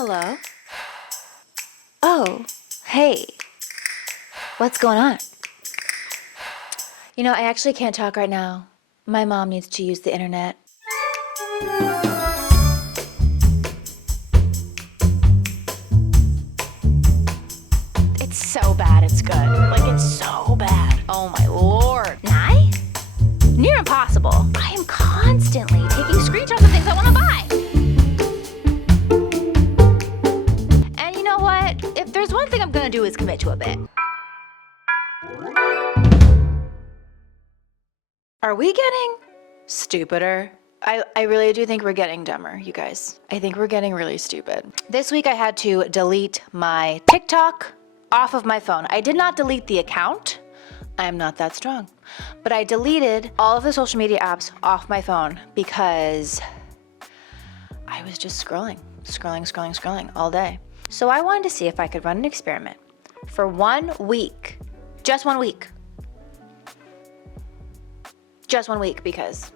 Hello? Oh, hey. What's going on? You know, I actually can't talk right now. My mom needs to use the internet. It's so bad, it's good. Like, it's so bad. Oh my lord. Nigh? Near impossible. I am constantly taking screenshots of things I want to buy. And you know what? If there's one thing I'm gonna do is commit to a bit. Are we getting stupider? I really do think we're getting dumber, you guys. I think we're getting really stupid. This week I had to delete my TikTok off of my phone. I did not delete the account. I am not that strong. But I deleted all of the social media apps off my phone because I was just scrolling all day. So I wanted to see if I could run an experiment for 1 week, just 1 week. Just 1 week because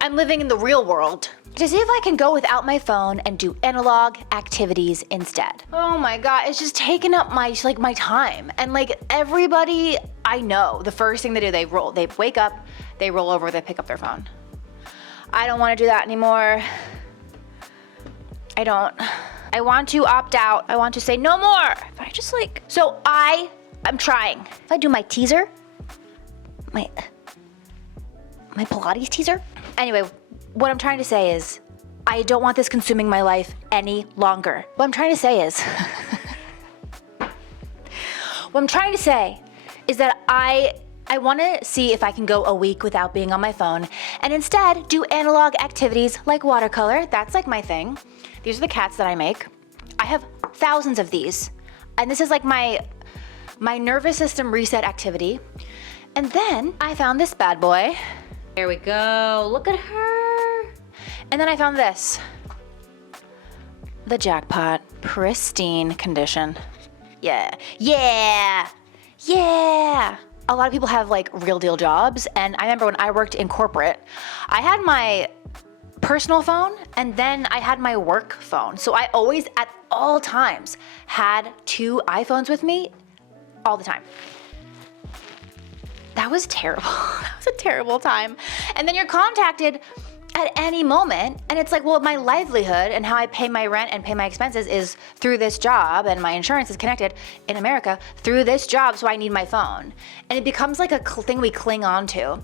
I'm living in the real world, to see if I can go without my phone and do analog activities instead. Oh my God, it's just taking up my time. And like everybody I know, the first thing they do, they wake up, they roll over, they pick up their phone. I don't want to do that anymore. I don't. I want to opt out. I want to say no more. If I just so I'm trying. If I do my teaser, my Pilates teaser. Anyway, what I'm trying to say is I don't want this consuming my life any longer. What I'm trying to say is that I want to see if I can go a week without being on my phone and instead do analog activities like watercolor. That's like my thing. These are the cats that I make. I have thousands of these. And this is like my nervous system reset activity. And then I found this bad boy. There we go, look at her. And then I found this. The jackpot, pristine condition. Yeah. A lot of people have like real deal jobs. And I remember when I worked in corporate, I had my personal phone and then I had my work phone. So I always, at all times, had 2 iPhones with me all the time. That was terrible. That was a terrible time. And then you're contacted at any moment. And it's like, well, my livelihood and how I pay my rent and pay my expenses is through this job, and my insurance is connected in America through this job, so I need my phone. And it becomes like a thing we cling on to.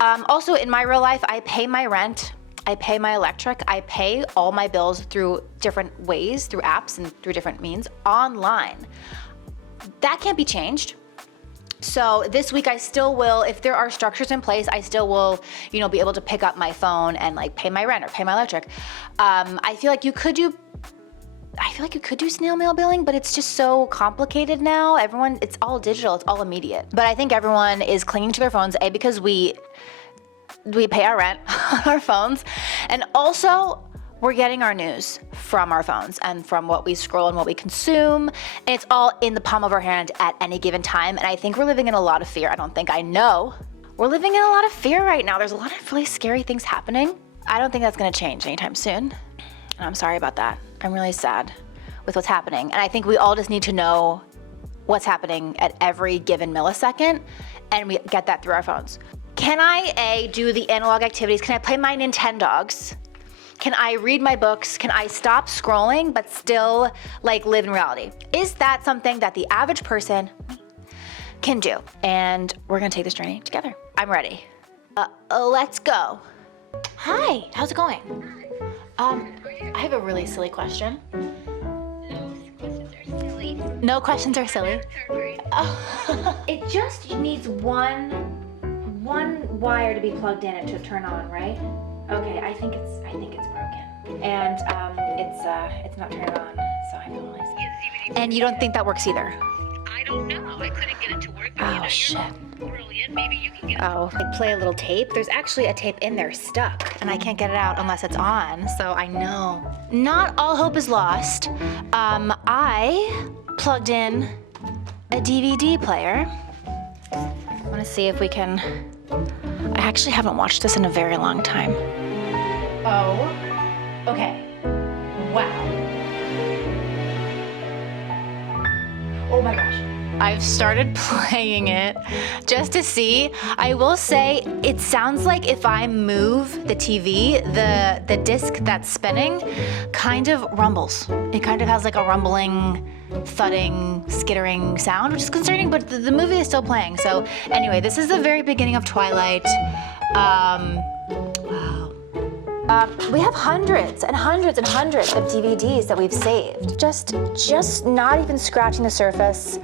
Also, in my real life, I pay my rent, I pay my electric, I pay all my bills through different ways, through apps and through different means, online. That can't be changed. So this week I still will, if there are structures in place, I still will, be able to pick up my phone and like pay my rent or pay my electric. I feel like you could do snail mail billing, but it's just so complicated now. It's all digital, it's all immediate. But I think everyone is clinging to their phones, because we pay our rent on our phones, and also we're getting our news from our phones and from what we scroll and what we consume. And it's all in the palm of our hand at any given time. And I think we're living in a lot of fear. I know. We're living in a lot of fear right now. There's a lot of really scary things happening. I don't think that's gonna change anytime soon. And I'm sorry about that. I'm really sad with what's happening. And I think we all just need to know what's happening at every given millisecond, and we get that through our phones. Can I, do the analog activities? Can I play my Nintendogs? Can I read my books? Can I stop scrolling but still live in reality? Is that something that the average person can do? And we're gonna take this journey together. I'm ready. Let's go. Hi, how's it going? I have a really silly question. No questions are silly. Oh. It just needs one wire to be plugged in and to turn on, right? Okay, I think it's broken, and it's not turned on, so I don't really see it. And you don't think that works either? I don't know. I couldn't get it to work. Oh shit! Brilliant. Maybe you can get it. Oh, play a little tape. There's actually a tape in there stuck, and I can't get it out unless it's on. So I know. Not all hope is lost. I plugged in a DVD player. I want to see if we can. I actually haven't watched this in a very long time. Oh, okay. Wow. Oh my gosh. I've started playing it just to see. I will say it sounds like if I move the TV, the disc that's spinning kind of rumbles. It kind of has like a rumbling, thudding, skittering sound, which is concerning, but the movie is still playing. So anyway, this is the very beginning of Twilight. Wow. We have hundreds and hundreds and hundreds of DVDs that we've saved. Just not even scratching the surface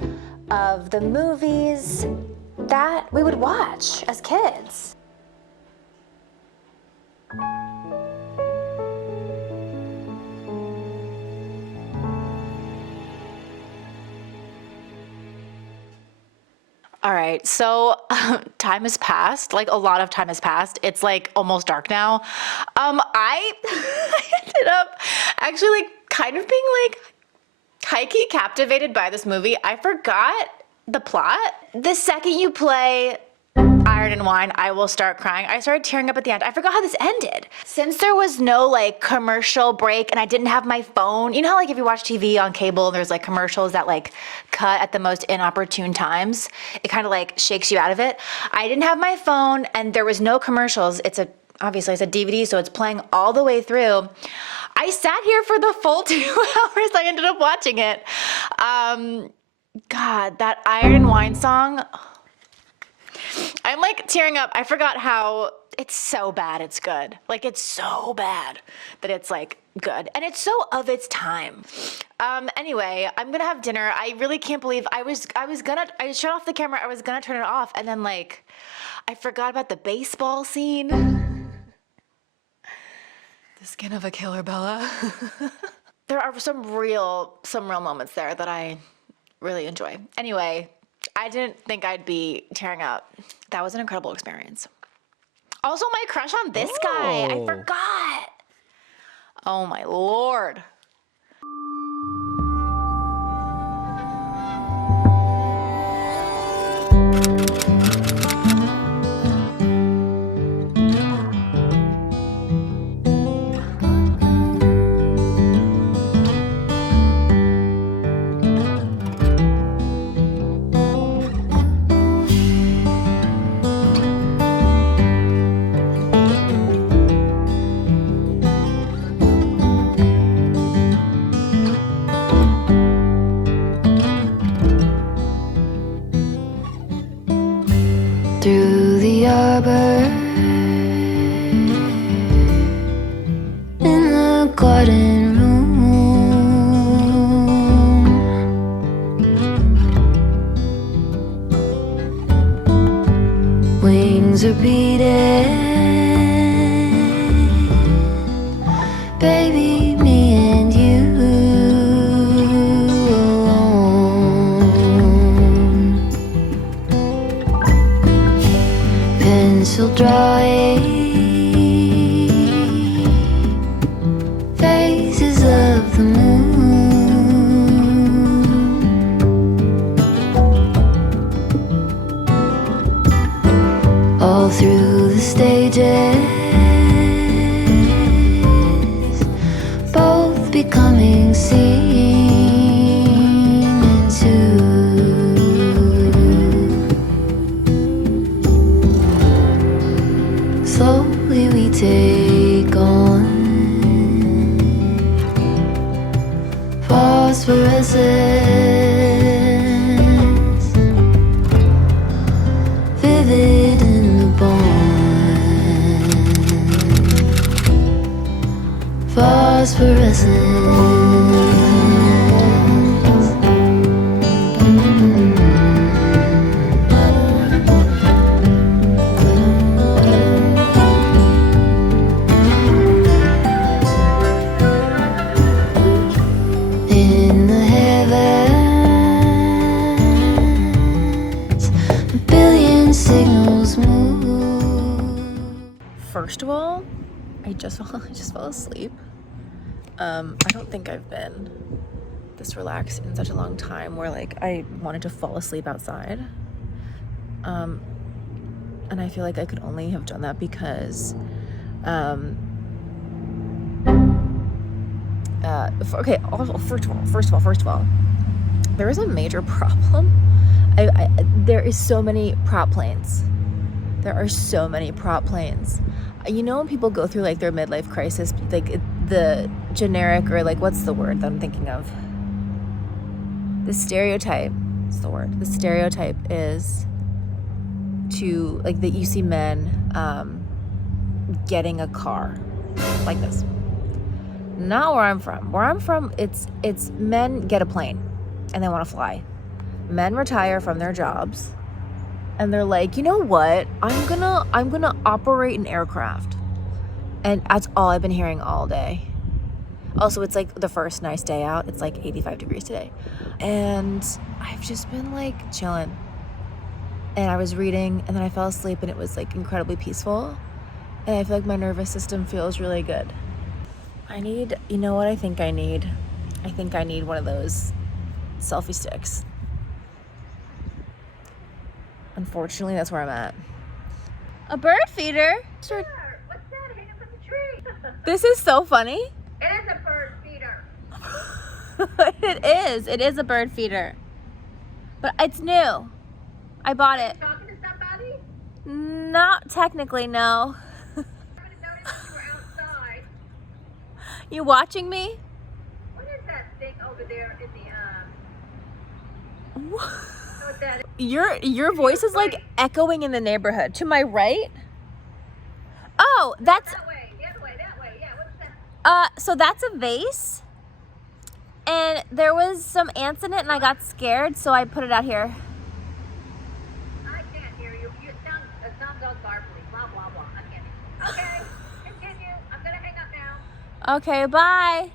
of the movies that we would watch as kids. All right, so time has passed, like a lot of time has passed. It's like almost dark now. I ended up actually like kind of being like high-key captivated by this movie. I forgot the plot. The second you play Iron and Wine, I will start crying. I started tearing up at the end. I forgot how this ended. Since there was no like commercial break and I didn't have my phone, you know how like if you watch TV on cable, there's like commercials that like cut at the most inopportune times. It kind of like shakes you out of it. I didn't have my phone and there was no commercials. Obviously it's a DVD, so it's playing all the way through. I sat here for the full 2 hours. I ended up watching it. God, that Iron and Wine song. I'm like tearing up. I forgot how it's so bad it's good. Like it's so bad that it's like good. And it's so of its time. Anyway, I'm gonna have dinner. I really can't believe I shut off the camera. I was gonna turn it off and then like I forgot about the baseball scene. The skin of a killer, Bella. There are some real moments there that I really enjoy. Anyway, I didn't think I'd be tearing up. That was an incredible experience. Also, my crush on this guy. I forgot. Oh my Lord. Through the arbor, in the garden room, wings are beating, baby, me and you alone. Pencil drawing phases of the moon, all through the stages, both becoming seen into. Slowly we take on phosphorescence, vivid in the bond. Phosphorescence. In the heavens, a billion signals move. First of all, I just fell asleep. I don't think I've been this relaxed in such a long time where like I wanted to fall asleep outside. And I feel like I could only have done that because Okay, first of all, there is a major problem. There is so many prop planes. There are so many prop planes. You know when people go through like their midlife crisis, like the generic, or like, what's the word that I'm thinking of? The stereotype. What's the word? The stereotype is to, like, that you see men getting a car like this. Not where I'm from. Where I'm from, it's men get a plane and they want to fly. Men retire from their jobs and they're like, you know what? I'm gonna operate an aircraft. And that's all I've been hearing all day. Also, it's like the first nice day out. It's like 85 degrees today. And I've just been like chilling. And I was reading and then I fell asleep and it was like incredibly peaceful. And I feel like my nervous system feels really good. You know what I think I need? I think I need one of those selfie sticks. Unfortunately, that's where I'm at. A bird feeder? What's that hanging from the tree? This is so funny. It is a bird feeder. It is a bird feeder. But it's new. I bought it. Talking to somebody? Not technically, no. I would have noticed you were outside. You watching me? What is that thing over there in the What's that? Your voice is like echoing in the neighborhood. To my right? Oh, that's That way, the other way, that way. Yeah, what's that? so that's a vase. And there was some ants in it and I got scared, so I put it out here. I can't hear you. It sounds all garbly. Blah, blah, blah. I can't hear you. Okay, continue. I'm going to hang up now. Okay, bye.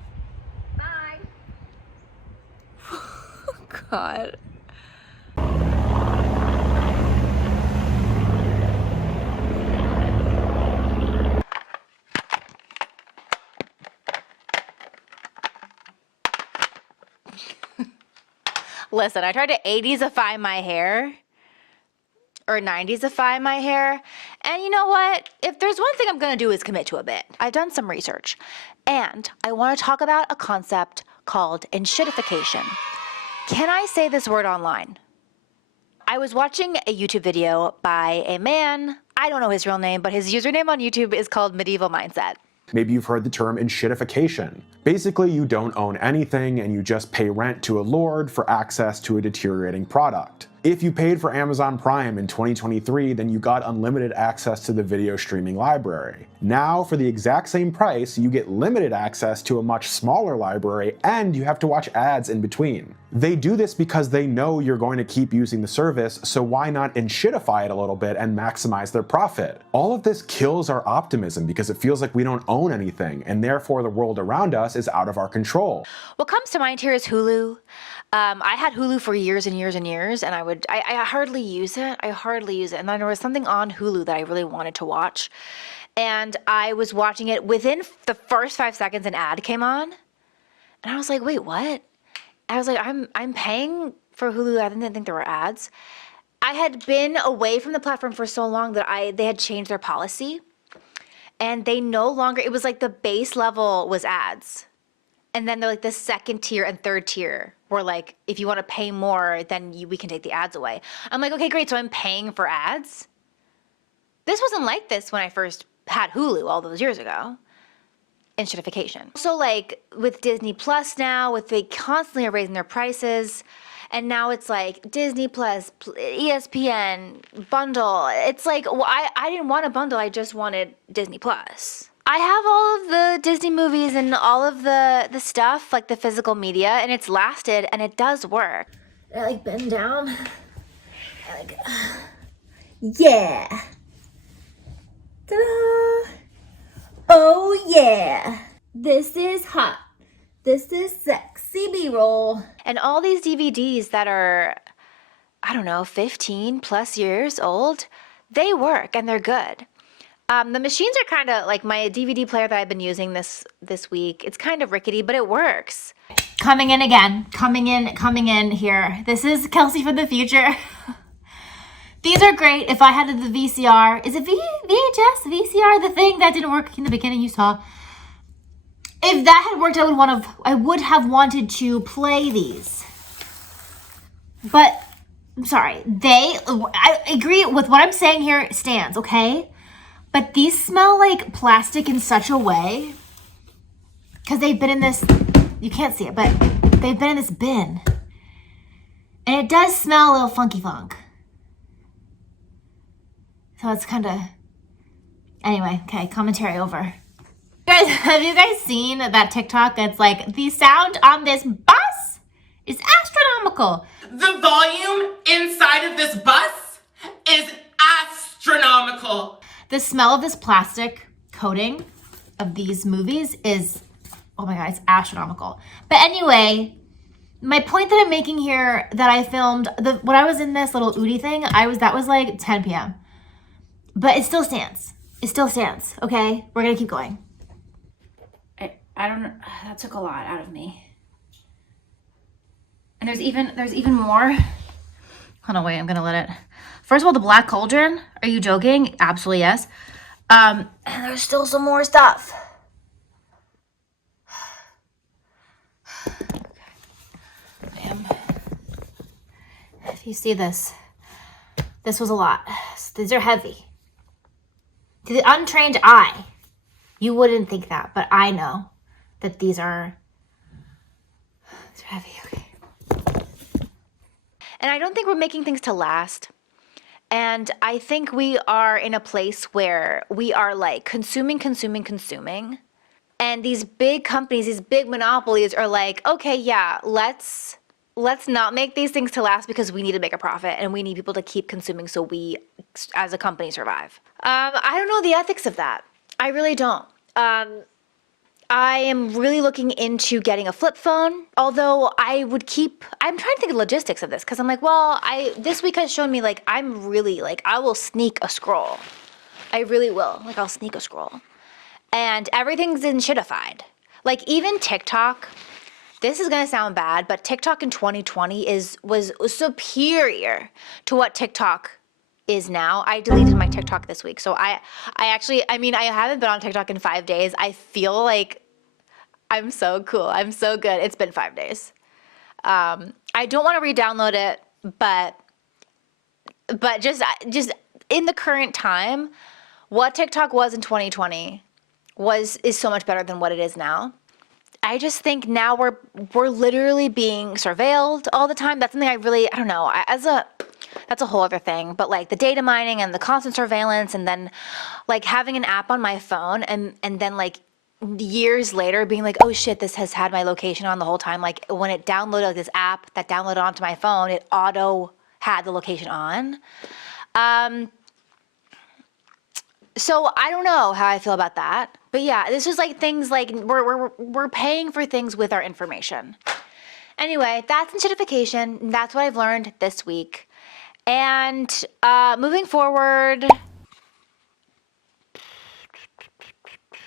Bye. God. Listen, I tried to 80s-ify my hair, or 90s-ify my hair, and you know what? If there's one thing I'm gonna do is commit to a bit. I've done some research, and I wanna talk about a concept called enshittification. Can I say this word online? I was watching a YouTube video by a man, I don't know his real name, but his username on YouTube is called Medieval Mindset. Maybe you've heard the term enshittification. Basically, you don't own anything and you just pay rent to a lord for access to a deteriorating product. If you paid for Amazon Prime in 2023, then you got unlimited access to the video streaming library. Now, for the exact same price, you get limited access to a much smaller library and you have to watch ads in between. They do this because they know you're going to keep using the service, so why not enshittify it a little bit and maximize their profit? All of this kills our optimism because it feels like we don't own anything, and therefore the world around us is out of our control. What comes to mind here is Hulu. I had Hulu for years and years and years, and I hardly use it. And then there was something on Hulu that I really wanted to watch. And I was watching it. Within the first 5 seconds, an ad came on. And I was like, wait, what? I was like, I'm paying for Hulu. I didn't think there were ads. I had been away from the platform for so long that they had changed their policy. And they no longer, it was like the base level was ads. And then they're like the second tier and third tier were like, if you want to pay more, then we can take the ads away. I'm like, okay, great. So I'm paying for ads. This wasn't like this when I first had Hulu all those years ago. Enshittification. So like with Disney Plus now, they constantly are raising their prices. And now it's like Disney Plus, ESPN, bundle. It's like, well, I didn't want a bundle. I just wanted Disney Plus. I have all of the Disney movies and all of the stuff, like the physical media, and it's lasted, and it does work. I like bend down. I like, yeah. Ta-da! Oh yeah. This is hot. This is sexy B-roll. And all these DVDs that are, I don't know, 15 plus years old, they work and they're good. The machines are kind of like my DVD player that I've been using this week. It's kind of rickety, but it works. Coming in again. Coming in here. This is Kelsey from the future. These are great if I had the VCR. Is it VHS? VCR? The thing that didn't work in the beginning you saw. If that had worked, I would have wanted to play these. But I'm sorry, I agree with what I'm saying here stands, okay? But these smell like plastic in such a way, because they've been in this, you can't see it, but they've been in this bin. And it does smell a little funky funk. So it's kind of, anyway, okay, commentary over. Guys, have you guys seen that TikTok? It's like, the sound on this bus is astronomical. The volume inside of this bus is astronomical. The smell of this plastic coating of these movies is, oh my God, it's astronomical. But anyway, my point that I'm making here that I filmed, when I was in this little Udi thing, that was like 10 p.m. But it still stands. It still stands, okay? We're gonna keep going. I don't know. That took a lot out of me. And there's even more. Hold on, wait, I'm gonna let it. First of all, the black cauldron. Are you joking? Absolutely yes. And there's still some more stuff. If you see this was a lot. These are heavy. To the untrained eye, you wouldn't think that, but I know that these are heavy, okay. And I don't think we're making things to last. And I think we are in a place where we are like consuming. And these big companies, these big monopolies are like, okay, yeah, let's not make these things to last because we need to make a profit and we need people to keep consuming so we, as a company, survive. I don't know the ethics of that. I really don't. I am really looking into getting a flip phone, although I'm trying to think of logistics of this because I'm like, well, this week has shown me like, I'm really like, I will sneak a scroll. I really will. Like, I'll sneak a scroll. And everything's in shitified. Like, even TikTok, this is gonna sound bad, but TikTok in 2020 was superior to what TikTok is now. I deleted my TikTok this week. So I haven't been on TikTok in 5 days. I feel like I'm so cool. I'm so good. It's been 5 days. I don't want to re-download it, but just in the current time, what TikTok was in 2020 is so much better than what it is now. I just think now we're literally being surveilled all the time. That's something I don't know. That's a whole other thing. But like the data mining and the constant surveillance, and then like having an app on my phone, and then like years later being like, oh shit, this has had my location on the whole time. Like when it downloaded, like this app that downloaded onto my phone, it auto had the location on. So I don't know how I feel about that. But yeah, this is like things like we're paying for things with our information. Anyway, that's enshittification. That's what I've learned this week. And moving forward,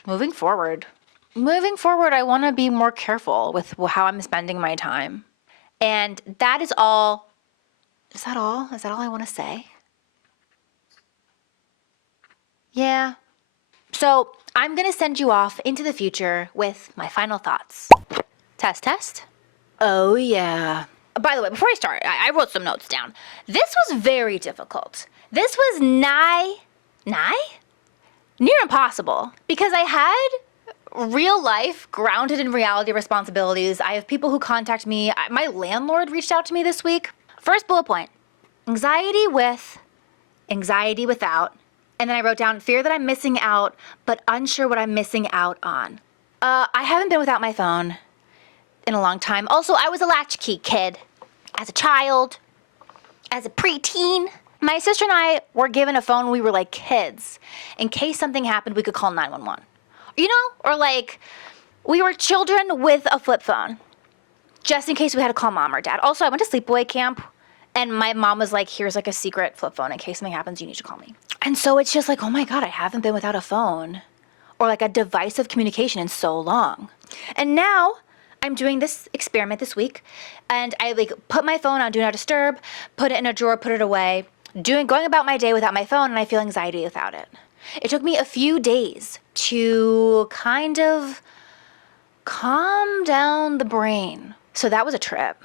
I want to be more careful with how I'm spending my time. And that is all. Is that all? Is that all I want to say? Yeah. So I'm going to send you off into the future with my final thoughts. Test. Oh, yeah. By the way, before I start, I wrote some notes down. This was very difficult. This was near impossible, because I had real life, grounded in reality responsibilities. I have people who contact me. My landlord reached out to me this week. First bullet point, anxiety with, anxiety without. And then I wrote down fear that I'm missing out, but unsure what I'm missing out on. I haven't been without my phone in a long time. Also, I was a latchkey kid. As a child, as a preteen, my sister and I were given a phone when we were like kids. In case something happened, we could call 911. You know? Or like, we were children with a flip phone, just in case we had to call mom or dad. Also, I went to sleepaway camp, and my mom was like, here's like a secret flip phone. In case something happens, you need to call me. And so it's just like, oh my God, I haven't been without a phone or like a device of communication in so long. And now I'm doing this experiment this week, and I like put my phone on Do Not Disturb, put it in a drawer, put it away, going about my day without my phone, and I feel anxiety without it. It took me a few days to kind of calm down the brain. So that was a trip.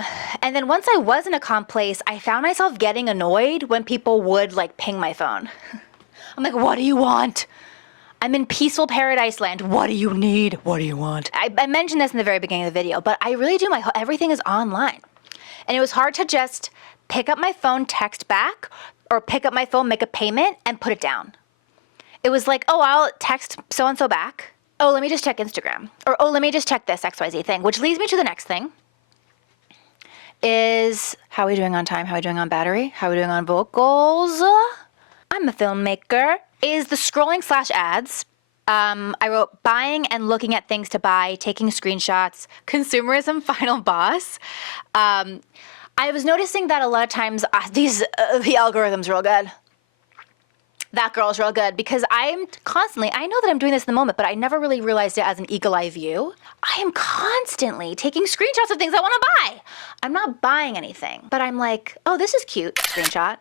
And then once I was in a calm place, I found myself getting annoyed when people would like ping my phone. I'm like, what do you want? I'm in peaceful paradise land. What do you need? What do you want? I mentioned this in the very beginning of the video, but I really do. Everything is online. And it was hard to just pick up my phone, text back, or pick up my phone, make a payment, and put it down. It was like, oh, I'll text so-and-so back. Oh, let me just check Instagram. Or, oh, let me just check this XYZ thing, which leads me to the next thing. Is how are we doing on time? How are we doing on battery? How are we doing on vocals? I'm a filmmaker. Is the scrolling / ads. I wrote buying and looking at things to buy, taking screenshots, consumerism, final boss. I was noticing that a lot of times the algorithm's real good. That girl's real good because I'm constantly, I know that I'm doing this in the moment, but I never really realized it as an eagle eye view. I am constantly taking screenshots of things I want to buy. I'm not buying anything, but I'm like, oh, this is cute, screenshot.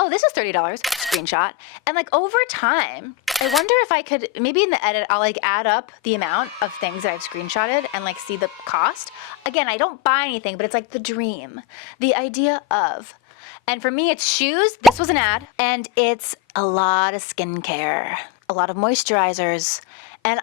Oh, this is $30, screenshot. And like over time, I wonder if I could, maybe in the edit, I'll like add up the amount of things that I've screenshotted and like see the cost. Again, I don't buy anything, but it's like the dream, the idea of. And for me, it's shoes. This was an ad. And it's a lot of skincare, a lot of moisturizers. And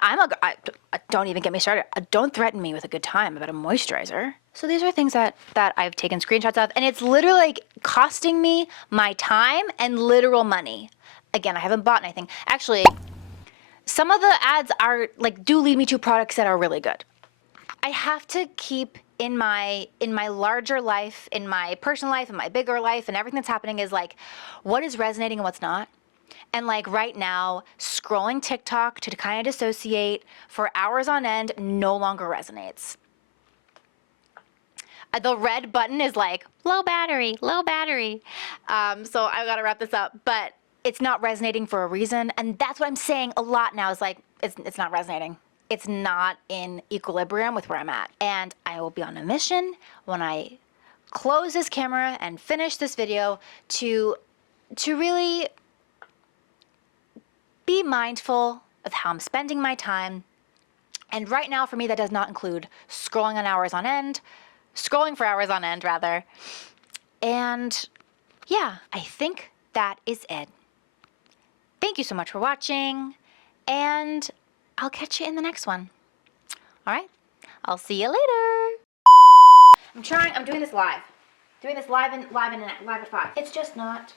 don't even get me started. Don't threaten me with a good time about a moisturizer. So these are things that I've taken screenshots of. And it's literally like costing me my time and literal money. Again, I haven't bought anything. Actually, some of the ads are like do lead me to products that are really good. I have to keep in my larger life, in my personal life, in my bigger life, and everything that's happening is like, what is resonating and what's not. And like right now, scrolling TikTok to kind of dissociate for hours on end no longer resonates. The red button is like, low battery, low battery. So I gotta wrap this up, but it's not resonating for a reason. And that's what I'm saying a lot now is like, it's not resonating. It's not in equilibrium with where I'm at. And I will be on a mission when I close this camera and finish this video to really be mindful of how I'm spending my time. And right now for me, that does not include scrolling for hours on end rather. And yeah, I think that is it. Thank you so much for watching, and I'll catch you in the next one. All right, I'll see you later. I'm doing this live. Live at 5. It's just not.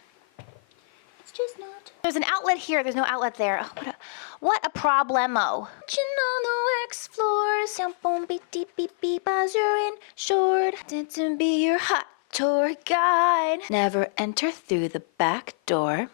There's an outlet here, there's no outlet there. Oh, what a problemo. Watching on the wax floor, cell phone beep, beep, beep, beep, as you're insured. To be your hot tour guide. Never enter through the back door.